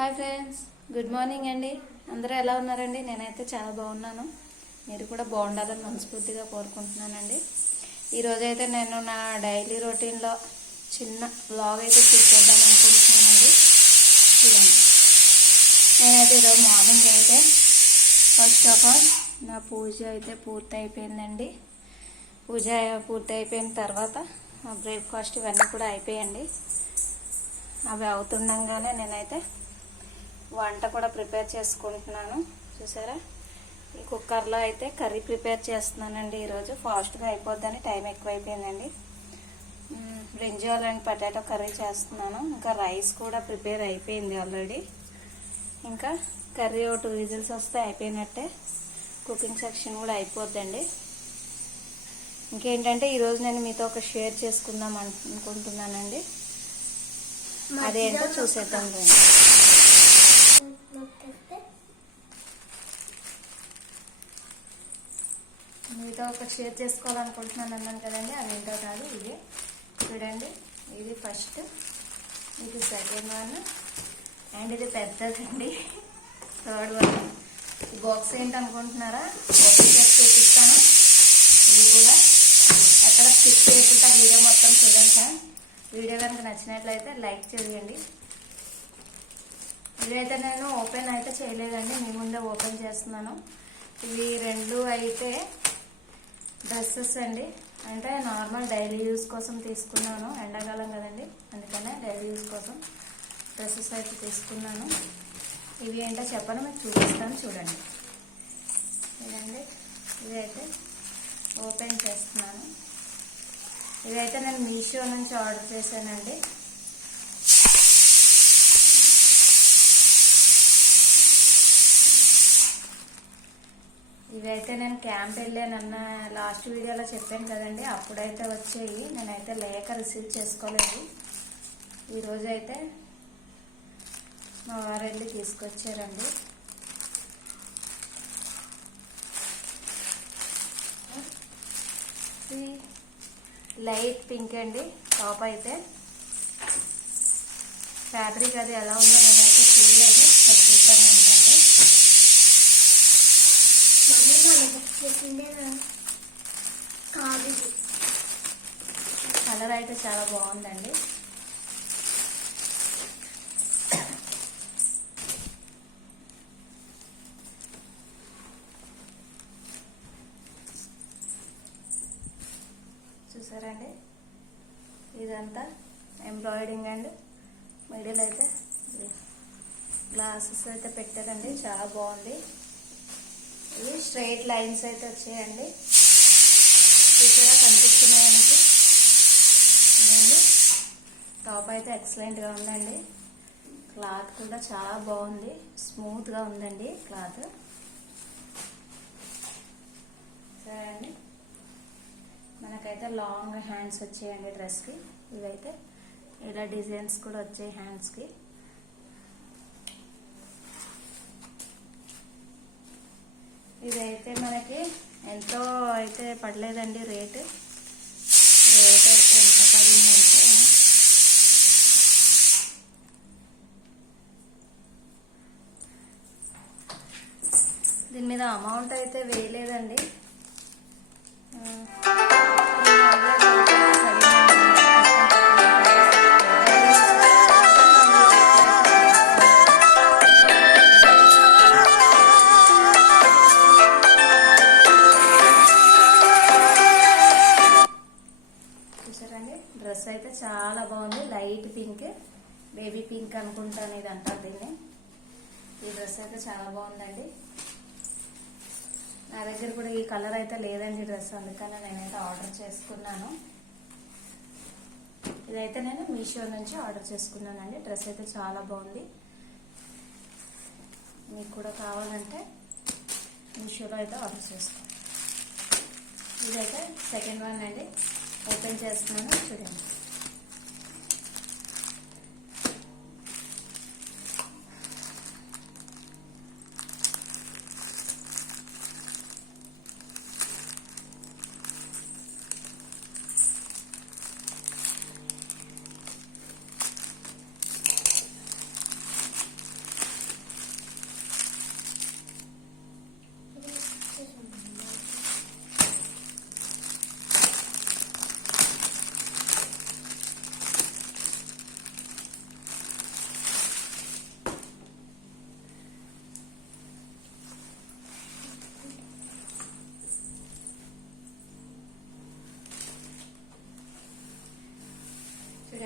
Hi friends, good morning అండి. అందరూ ఎలా ఉన్నారండి? నేనైతే చాలా బాగున్నాను. మీరు కూడా బాగుండాలని మనస్ఫూర్తిగా కోరుకుంటున్నానండి. ఈరోజైతే నేను నా డైలీ రొటీన్లో చిన్న వ్లాగ్ అయితే చూసేద్దాం అనుకుంటున్నానండి. చూడండి, నేనైతే ఈరోజు మార్నింగ్ అయితే ఫస్ట్ ఆఫ్ ఆల్ నా పూజ అయితే పూర్తి అయిపోయిందండి. పూజ పూర్తి అయిపోయిన తర్వాత బ్రేక్ఫాస్ట్ ఇవన్నీ కూడా అయిపోయాయండి. అవి అవుతుండగానే నేనైతే వంట కూడా ప్రిపేర్ చేసుకుంటున్నాను. చూసారా, ఈ కుక్కర్లో అయితే కర్రీ ప్రిపేర్ చేస్తున్నానండి. ఈరోజు ఫాస్ట్గా అయిపోద్దని టైం ఎక్కువైపోయిందండి. బ్రింజాల్ అండ్ పొటాటో కర్రీ చేస్తున్నాను. ఇంకా రైస్ కూడా ప్రిపేర్ అయిపోయింది ఆల్రెడీ. ఇంకా కర్రీ 2 విజిల్స్ వస్తే అయిపోయినట్టే. కుకింగ్ సెక్షన్ కూడా అయిపోద్దండి. ఇంకేంటంటే ఈరోజు నేను మీతో ఒక షేర్ చేసుకుందాం అనుకుంటున్నానండి. అదేంటో చూసేద్దాం రండి. మీతో ఒక షేర్ చేసుకోవాలనుకుంటున్నాను అన్నాను కదండి. అదేంటో కాదు, ఇది చూడండి. ఇది ఫస్ట్, ఇది సెకండ్ వన్, అండ్ ఇది పెద్దదండి థర్డ్ వన్. ఈ బాక్స్ ఏంటనుకుంటున్నారా? ఓపెన్ చేసి చూపిస్తాను. ఇది కూడా ఎక్కడ స్కిప్ చేయకుండా వీడియో మొత్తం చూడండి సార్. వీడియో కనుక నచ్చినట్లయితే లైక్ చేయండి. ఇవైతే నేను ఓపెన్ అయితే చేయలేదండి, మీ ముందే ఓపెన్ చేస్తున్నాను. ఇవి 2 అయితే డ్రెస్సెస్ అండి. అంటే నార్మల్ డైలీ యూజ్ కోసం తీసుకున్నాను. ఎండాకాలం కదండి, అందుకనే డైలీ యూజ్ కోసం డ్రెస్సెస్ అయితే తీసుకున్నాను. ఇవి ఏంటో చెప్పను, మీకు చూపిస్తాను చూడండి. ఇదండి, ఇవి అయితే ఓపెన్ చేస్తున్నాను. ఇదైతే నేను మీషో నుంచి ఆర్డర్ చేశానండి. ఇవైతే నేను క్యాంప్ వెళ్ళానన్న లాస్ట్ వీడియోలో చెప్పాను కదండి, అప్పుడైతే వచ్చేవి. నేనైతే లేక రిసీవ్ చేసుకోలేదు. ఈరోజు అయితే మా వారు వెళ్ళి తీసుకొచ్చారండి. ఇది లైట్ పింక్ అండి టాప్. అయితే ఫ్యాబ్రిక్ అది ఎలా ఉందో నేనైతే చూడలేదు, చూద్దాము ఉందండి. కలర్ అయితే చాలా బాగుందండి. చూసారండి, ఇదంతా ఎంబ్రాయిడింగ్ అండ్ మిడిల్ అయితే గ్లాసెస్ అయితే పెట్టారండి. చాలా బాగుంది. ఇవి స్ట్రైట్ లైన్స్ అయితే వచ్చాయండి. చూసారా, కనిపిస్తున్నాయి మనకి. టాప్ అయితే ఎక్సలెంట్గా ఉందండి. క్లాత్ కూడా చాలా బాగుంది, స్మూత్గా ఉందండి క్లాత్. సరే అండి, మనకైతే లాంగ్ హ్యాండ్స్ వచ్చాయండి డ్రెస్కి. ఇవైతే ఇలా డిజైన్స్ కూడా వచ్చాయి హ్యాండ్స్కి. ఇదైతే మనకి ఎంతో అయితే పడలేదండి రేట్ అయితే ఎంత పడిందంటే, దీని మీద అమౌంట్ అయితే వేయలేదండి. డ్రెస్ అయితే చాలా బాగుంది. లైట్ పింక్, బేబీ పింక్ అనుకుంటాను ఇది అంటారు దీన్ని. ఈ డ్రెస్ అయితే చాలా బాగుందండి. నా దగ్గర కూడా ఈ కలర్ అయితే లేదండి డ్రెస్, అందుకని నేనైతే ఆర్డర్ చేసుకున్నాను. ఇదైతే నేను మీషో నుంచి ఆర్డర్ చేసుకున్నానండి. డ్రెస్ అయితే చాలా బాగుంది. మీకు కూడా కావాలంటే మీషోలో అయితే ఆర్డర్ చేసుకోండి. ఇదైతే సెకండ్ వన్ అండి. ఓపెన్ చేస్తున్నాను చూడండి.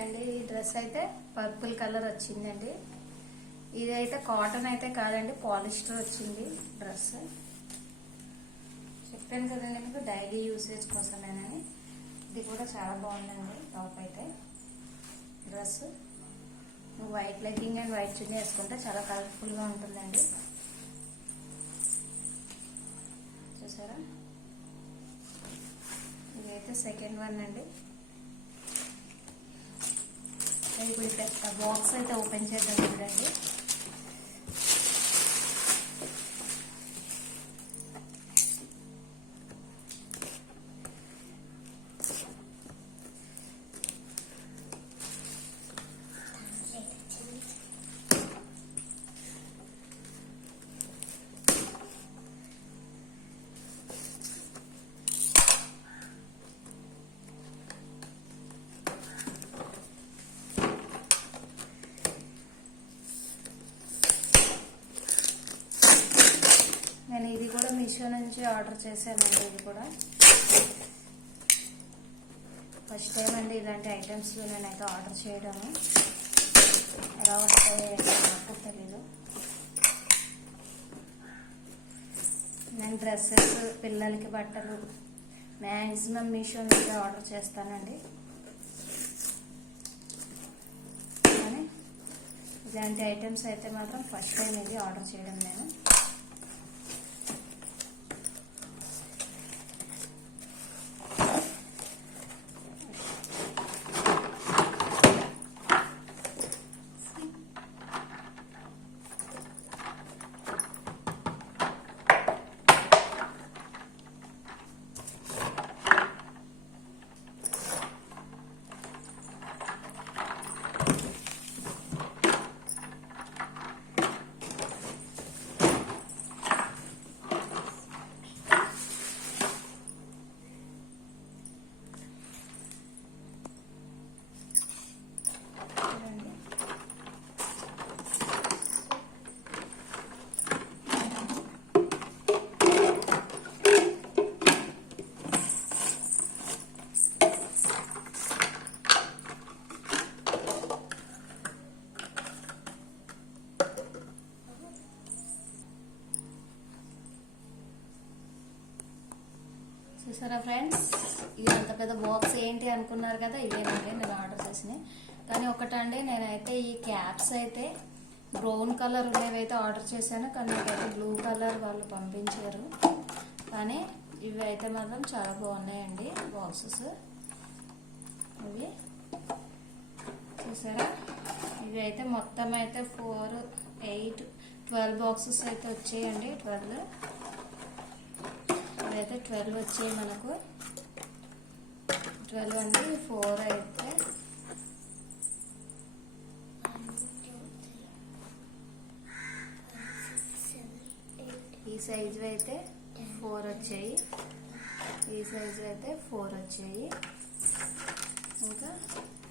చూడండి, ఈ డ్రెస్ అయితే పర్పుల్ కలర్ వచ్చిందండి. ఇదైతే కాటన్ అయితే కాదండి, పాలిస్టర్ వచ్చింది డ్రెస్. చెప్పాను కదండి మీకు డైలీ యూసేజ్ కోసమేనని. ఇది కూడా చాలా బాగుందండి టాప్ అయితే. Dress white legging and white చున్నీ వేసుకుంటే చాలా కలర్ఫుల్గా ఉంటుందండి. చూసారా, ఇదైతే సెకండ్ వన్ అండి. ఇప్పుడు బాక్స్ అయితే ఓపెన్ చేద్దాం చూడండి. నేను ఇది కూడా మీషో నుంచి ఆర్డర్ చేశానండి. ఇది కూడా ఫస్ట్ టైం అండి ఇలాంటి ఐటమ్స్ నేనైతే ఆర్డర్ చేయడము. ఎలా వస్తాయి నాకు తెలీదు. నేను డ్రెస్సెస్, పిల్లలకి బట్టలు మ్యాక్సిమం మీషో నుంచి ఆర్డర్ చేస్తానండి. కానీ ఇలాంటి ఐటమ్స్ అయితే మాత్రం ఫస్ట్ టైం ఇది ఆర్డర్ చేయడం నేను. చూసారా ఫ్రెండ్స్, ఇది అంత పెద్ద బాక్స్ ఏంటి అనుకున్నారు కదా, ఇవేనండి నేను ఆర్డర్ చేసినాయి. కానీ ఒకటండి, నేనైతే ఈ క్యాప్స్ అయితే బ్రౌన్ కలర్ ఉండేవైతే ఆర్డర్ చేశాను. కానీ నాకైతే బ్లూ కలర్ వాళ్ళు పంపించారు. కానీ ఇవి అయితే మాత్రం చాలా బాగున్నాయండి బాక్సెస్. ఇవి చూసారా, ఇవి అయితే మొత్తం అయితే 4, 8, 12 బాక్సెస్ అయితే వచ్చాయండి. 12 అయితే 12 వచ్చాయి మనకు. 12 అండి. 4 అయితే ఈ సైజు అయితే 4 వచ్చాయి. ఈ సైజు అయితే 4 వచ్చాయి. ఇంకా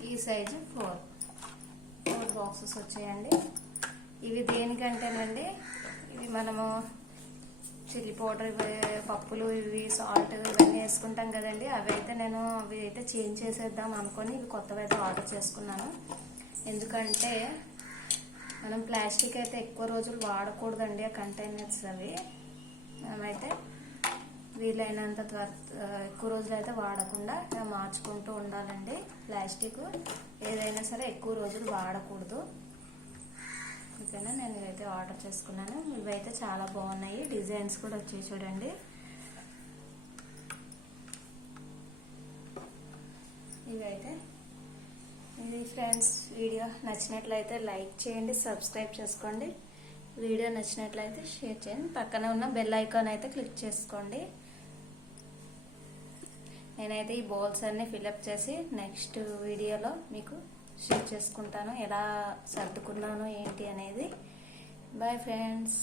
ఈ సైజు 4 బాక్సెస్ వచ్చాయండి. ఇవి దేనికంటేనండి, ఇవి మనము చిల్లీ పౌడర్, పప్పులు, ఇవి సాల్ట్ ఇవన్నీ వేసుకుంటాం కదండి. అవి అయితే చేంజ్ చేసేద్దాం అనుకొని ఇవి కొత్తవి అయితే ఆర్డర్ చేసుకున్నాను. ఎందుకంటే మనం ప్లాస్టిక్ అయితే ఎక్కువ రోజులు వాడకూడదండి. ఆ కంటైనర్స్ అవి మనమైతే వీలైనంత ఎక్కువ రోజులు అయితే వాడకుండా మార్చుకుంటూ ఉండాలండి. ప్లాస్టిక్ ఏదైనా సరే ఎక్కువ రోజులు వాడకూడదు. ఓకేనా, నేను ఇవైతే ఆర్డర్ చేసుకున్నాను. ఇవైతే చాలా బాగున్నాయి. డిజైన్స్ కూడా వచ్చాయి చూడండి. ఇవైతే ఇది ఫ్రెండ్స్. వీడియో నచ్చినట్లయితే లైక్ చేయండి, సబ్స్క్రైబ్ చేసుకోండి. వీడియో నచ్చినట్లయితే షేర్ చేయండి. పక్కన ఉన్న బెల్ ఐకాన్ అయితే క్లిక్ చేసుకోండి. నేనైతే ఈ బాల్స్ అన్ని ఫిల్అప్ చేసి నెక్స్ట్ వీడియోలో మీకు షేర్ చేసుకుంటాను, ఎలా సర్దుకున్నాను ఏంటి అనేది. Bye friends.